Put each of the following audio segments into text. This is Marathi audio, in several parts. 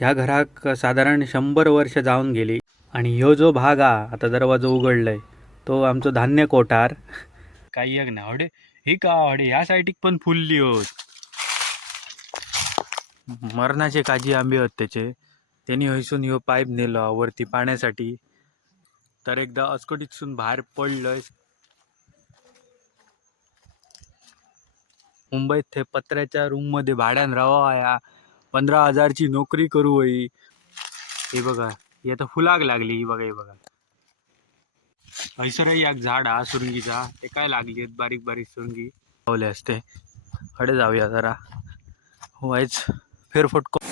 ह्या घराक साधारण शंभर वर्ष जाऊन गेली. आणि ह्यो जो भाग हा आता दरवाजो उघडलाय तो आमचो धान्य कोठार. काही एक ना हडे ही का हडे ह्या साईडीक पण फुलली होत. मरणाचे काजी आंबे होत त्याचे. त्यांनी हयसून ह्यो पाईप नेलो वरती पाण्यासाठी. तर एकदा अस्कोटीतसून बाहेर पडलंय. मुंबईत ते पत्र्याच्या रूममध्ये भाड्यान या पंधरा हजारची नोकरी करू होई हे बघा ही आता फुलाग लागली ही बघा हे बघा. हैसर एक झाड हा सुरंगीचा. ते काय लागली आहेत? बारीक बारीक सुरंगी. लावले असते. कडे जाऊया जरा. हो, व्हायच फेरफटको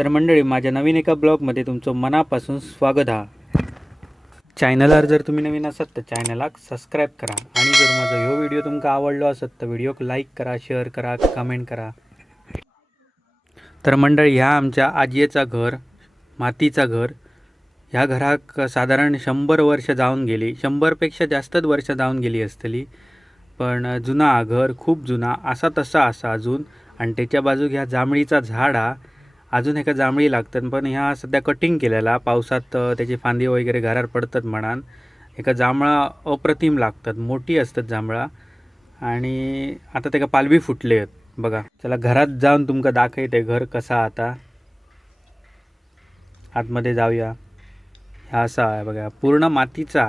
तर मंडळी माझ्या नवीन एका ब्लॉगमध्ये तुमचं मनापासून स्वागत हा. चॅनलवर जर तुम्ही नवीन असत तर चॅनलाक सबस्क्राईब करा. आणि जर माझा ह्यो व्हिडिओ तुमका आवडलो असत तर व्हिडिओक लाईक करा शेअर करा कमेंट करा. तर मंडळी ह्या आमच्या आजीचं घर मातीचा घर ह्या घराक साधारण शंभर वर्ष जाऊन गेली. शंभरपेक्षा जास्तच वर्ष जाऊन गेली असतली. पण जुना घर खूप जुना असा तसा असा अजून. आणि त्याच्या बाजूक ह्या जांभळीचा झाड हा. अजून एका जांभळी लागतात पण ह्या सध्या कटिंग केलेला पावसात त्याची फांदी वगैरे घरावर पडतात म्हणान. एका जांभळा अप्रतिम लागतात मोठी असतात जांभळा. आणि आता त्याका पालवी फुटले आहेत बघा. चला घरात जाऊन तुमका दाखवते घर कसा आता. आतमध्ये जाऊया. ह्या असा आहे बघा पूर्ण मातीचा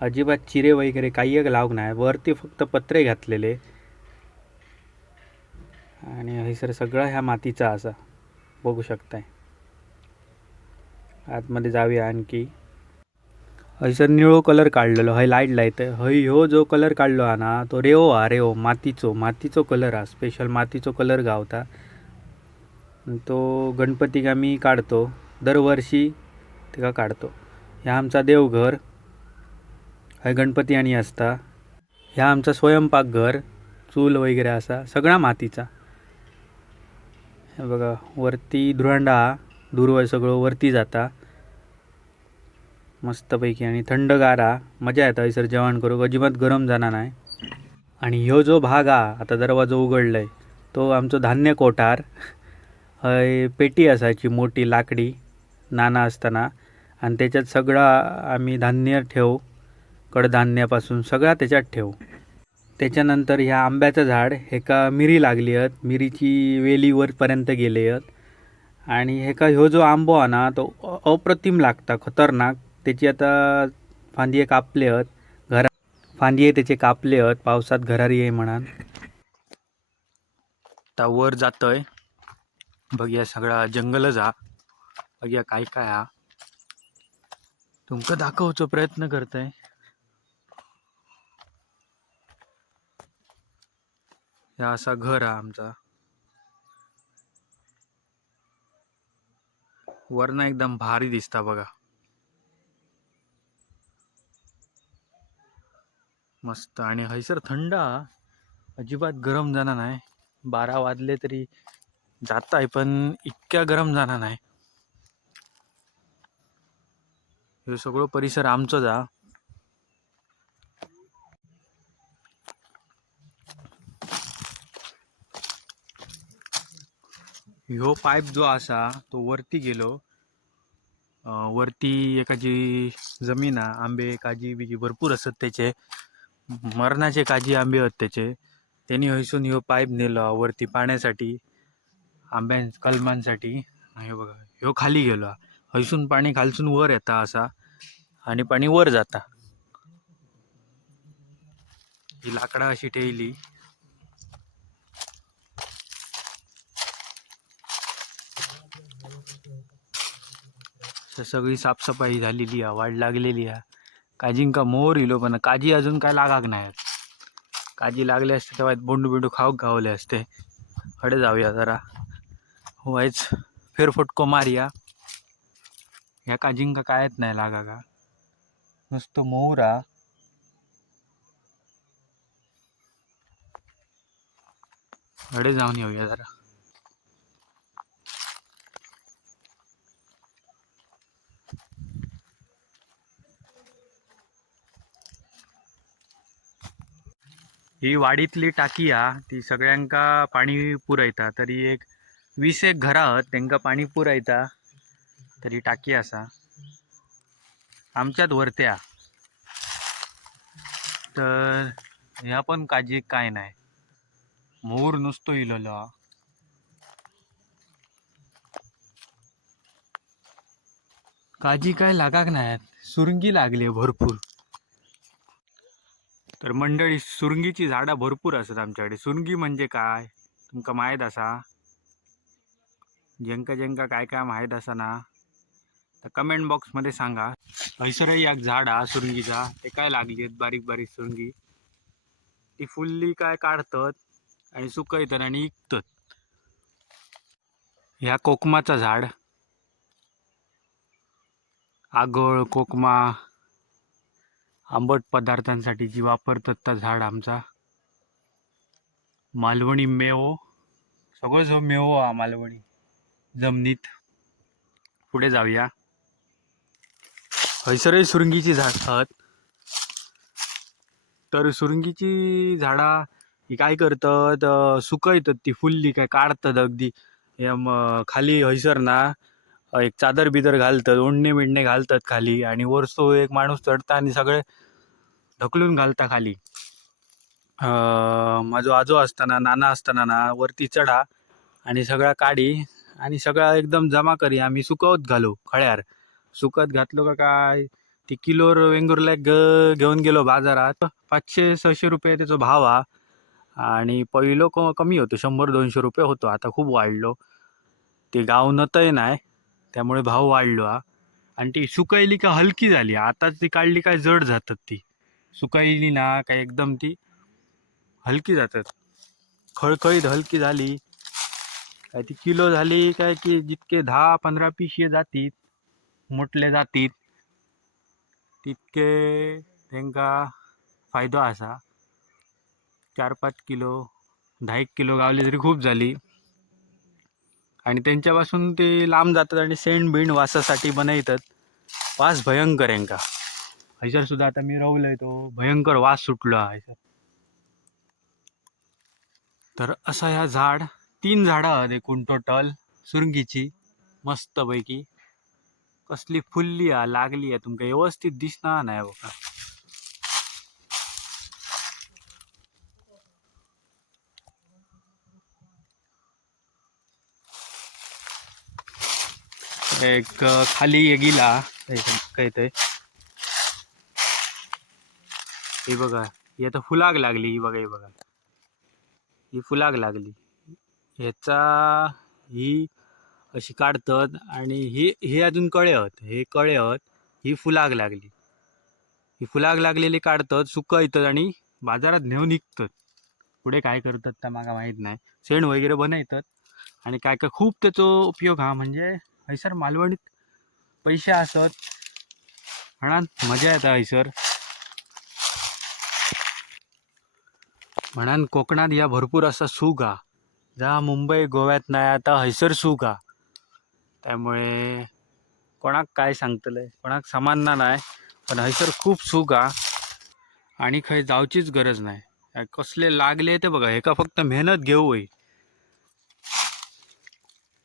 अजिबात चिरे वगैरे काही एक लावूक नाही. वरती फक्त पत्रे घातलेले. आणि हे सर सगळं ह्या मातीचा असा. बघू शकताय. आतमध्ये जाऊया आणखी. हयसर निळो कलर काढलेलो हय लाइट लायत हय ह्यो जो कलर काढलो हा ना तो रेओ हा रेओ मातीचो मातीचो कलर हा स्पेशल मातीचो कलर गावता. तो गणपतीक आम्ही काढतो दरवर्षी तिका काढतो. ह्या आमचा देवघर हय गणपती आणि असता. ह्या आमचा स्वयंपाकघर चूल वगैरे असा सगळा मातीचा. हे बघा वरती धुरांडा हा सगळं वरती जाता. मस्तपैकी आणि थंडगार गारा मजा येता हयसर जेवण करूंक अजिबात गरम जाणार नाही आणि ह्यो जो भाग हा आता दरवाजो उघडलाय तो आमचो धान्य कोठार. हय पेटी असायची मोठी लाकडी नाना असताना. आणि त्याच्यात सगळा आम्ही धान्य ठेवू कडधान्यापासून सगळा त्याच्यात ठेवू. त्याच्यानंतर ह्या आंब्याचं झाड हेका मिरी लागली आहेत. मिरीची वेली वरपर्यंत गेले आहेत. आणि हेका ह्यो जो आंबो हा ना तो अप्रतिम लागता खतरनाक. त्याची आता फांदिये कापले आहेत. घरा फांदिये त्याचे कापले आहेत. पावसात घरारी ये म्हणान. आता वर जातोय. बघया सगळा जंगलच हा. बघया काय काय हा. तुमका दाखवचो प्रयत्न करतय. हा असा घर हा आमचा. वरनं एकदम भारी दिसता बघा. मस्त आणि हयसर थंड अजिबात गरम जाणार नाही. बारा वाजले तरी जात आहे पण इतक्या गरम जाणार नाही. हे सगळं परिसर आमचोच हा. ह्यो पाईप जो असा तो वरती गेलो. वरती एकाची जमीन हा आंबे काजी बिजी भरपूर असत त्याचे. मरणाचे काजी आंबे आहेत त्याचे. त्यांनी हयसून ह्यो पाईप नेलो वरती पाण्यासाठी आंब्यां कलमांसाठी. हे बघा ह्यो खाली गेलो हा. हयसून पाणी खालसून वर येता असा आणि पाणी वर जाता. ही लाकडा अशी ठेवली. सगळी साफसफाई झालेली आहे वाढ लागलेली आहे. काजींका मोर इलो पण काजी अजून काय लागाक नाही. काजी लागले असते तेव्हा बोंडू बिंडू खाऊक गावले असते. हडे जाऊया जरा. हो, व्हायच फेरफटको मारिया ह्या काजींका कायच नाही लागा का नुसतं मोहरा हडे जाऊन येऊया जरा. ही वाडीतली टाकी हा ती सगळ्यांका पाणी पुरयता. तरी एक वीस एक घरा आहात तांकां पाणी पुरयता. तरी टाकी असा. आमच्यात वरत्या तर ह्या पण काजी काय नाही मोर नुसतो इलेलो हा. काजी काय लागाक नाही सुरंगी लागली भरपूर. तर मंडळी सुरंगीची झाडं भरपूर असतात आमच्याकडे. सुरंगी म्हणजे काय? तुमका माहीत असा? ज्यांका ज्यांका काय काय माहीत असा ना तर कमेंट बॉक्समध्ये सांगा. हैसरही एक झाड हा सुरंगीचा ते काय लागली आहेत? बारीक बारीक सुरंगी. ती फुल्ली काय काढतात आणि सुकयतात आणि इकतत. ह्या कोकमाचं झाड. आगळ कोकमा आंबट पदार्थांसाठी जी वापरतात त्या झाड आमचा. मालवणी मेवो. सगळं जो मेवो हा मालवणी जमनीत. पुढे जाऊया. हैसरही सुरंगीची झाड आहेत. तर सुरंगीची झाडा ही काय करतात अं, सुकयतात ती फुल्ली काय काढतात अगदी. या खाली हैसर ना. एक चादर बिदर घालतात ओढणे बिडणे घालतात खाली आणि वरसो एक माणूस चढता आणि सगळे ढकलून घालता खाली. अं, माझो आजो असताना नाना असताना ना वरती चढा आणि सगळा काढी आणि सगळा एकदम जमा करी आम्ही सुकवत घालू खळ्यार. सुकत घातलो का काय? ती किलोर वेंगुर्ला ग घेऊन गेलो बाजारात. पाचशे सहाशे रुपये त्याचा भाव हा आणि पहिलो क कमी होतो शंभर दोनशे रुपये होतो आता खूप वाढलो. ते गाव नतय नाही त्यामुळे भाव वाढलो हा. आणि ती सुकायली का हलकी झाली. आताच ती काढली काय जड जातात ती. सुकायली ना काय एकदम ती हलकी जातात. खळखळीत हलकी झाली. काय ती किलो झाली काय की जितके दहा पंधरा पिशे जातीत मोठले जातीत तितके त्यांका फायदो असा. चार पाच किलो दहा एक किलो गावली तरी खूप झाली. आणि त्यांच्यापासून ते लांब जातात आणि सेंड बिंड वासासाठी बनवतात वास भयंकर यांका हैसर सुद्धा आता मी रवलंय तो. भयंकर वास सुटलो हैसर तर असा ह्या झाड तीन झाडं आहेत एकूण टोटल सुरंगीची मस्तपैकी. कसली फुल्ली हा लागली आहे तुमका व्यवस्थित दिसणार नाही बघा. एक खाली एक गेला. काय ते? हे बघा ही आता फुलाग लागली ही बघा ही बघा. ही फुलाग लागली. ह्याचा ही अशी काढतात आणि ही हे अजून कळे आहेत. हे कळे आहेत ही फुलाग लागली. ही फुलाग लागलेली काढतात सुकवतात आणि बाजारात नेऊन निघतात पुढे काय करतात त्या मागा माहीत नाही. शेण वगैरे बनवतात आणि काय काय खूप त्याचा उपयोग हा म्हणजे हैसर मालवणीत पैसे असत. म्हणा मजा येता हैसर म्हणान कोकणात या भरपूर असा सूग. हा जा मुंबई गोव्यात नाही आता हैसर सूग. हा त्यामुळे कोणाक काय सांगतलंय? कोणाक समानना नाही पण हैसर खूप सूग. हा आणि खंय जावचीच गरज नाही. कसले लागले ते बघा हेका फक्त मेहनत घेऊ होई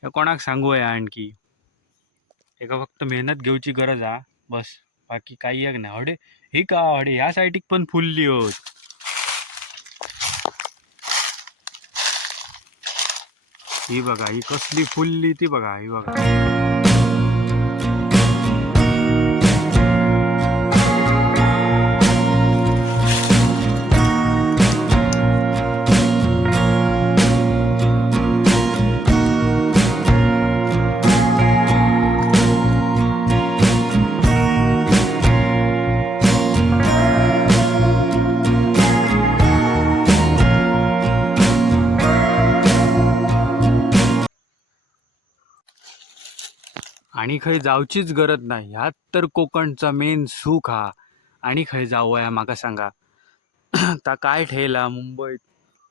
हे कोणाक सांगू आहे आणखी? एका फक्त मेहनत घेऊची गरज हा. बस बाकी काही एक नाही. हडे ही का हडे? ह्या साईडीक पण फुलली होत ही बघा ही कसली फुलली ती बघा ही बघा. आणि खंय जावचीच गरज नाही. ह्यात तर कोकणचा मेन सुख हा. आणि खंय जावया म्हाका सांगा. ता काय ठेला मुंबईत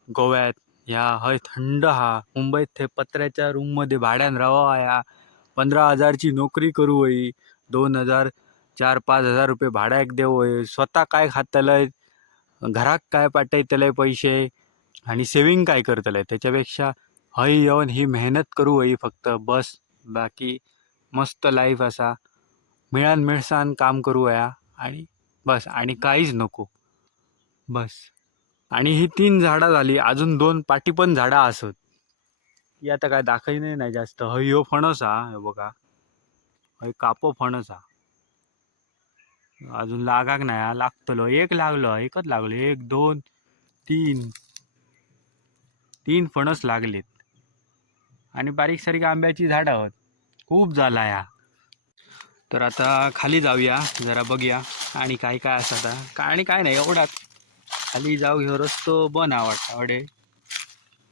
गोव्यात? ह्या हय थंड हा. मुंबईत थंय पत्र्याच्या रूममध्ये भाड्यान राहावया पंधरा हजारची नोकरी करू होई दोन हजार चार पाच हजार रुपये भाड्याक देव स्वतः काय खातलंय? घराक काय पाठयतले पैसे? आणि सेविंग काय करतले त्याच्यापेक्षा हय येऊन ही मेहनत करू होई फक्त. बस बाकी मस्त लाईफ असा. मिळान मिळसान काम करूया आणि बस आणि काहीच नको. बस. आणि ही तीन झाडं झाली अजून दोन पाठी पण झाडं असत. ही आता काय दाखवणे नाही जास्त. हय ह्यो फणस हा हे बघा. हय कापो फणस हा. अजून लागाक नाही हा लागतलो. एक लागलो एकच लागलो. एक दोन तीन. तीन फणस लागलेत. आणि बारीक सारीक आंब्याची झाडं आहोत. खूप झाला या. तर आता खाली जाऊया जरा बघूया आणि काय काय असं आता. काय आणि काय नाही एवढाच. खाली जाऊ ह्यो रस्तो बन हा आवडे वडे.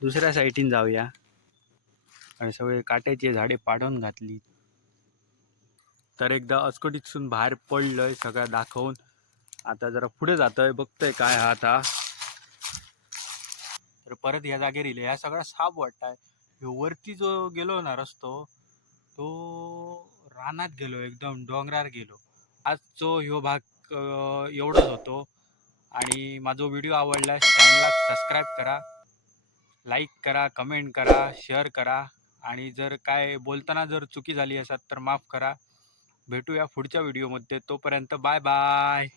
दुसऱ्या साईडीन जाऊया. आणि सगळे काट्याचे झाडे पाडून घातली. तर एकदा अस्कोटीतसून बाहेर पडलंय सगळं दाखवून. आता जरा पुढे जातोय बघतोय काय हा आता. तर परत या जागेर इले ह्या सगळा साप वाटताय. ह्यो वरती जो गेलो ना रस्तो तो रानात गेलो एकदम डोंगरार गेलो. आजचो ह्यो भाग एवढंच होतो. आणि माझा व्हिडिओ आवडला चॅनलला सबस्क्राईब करा लाईक करा कमेंट करा शेअर करा. आणि जर काय बोलताना जर चुकी झाली असात तर माफ करा. भेटूया पुढच्या व्हिडिओमध्ये. तोपर्यंत बाय बाय.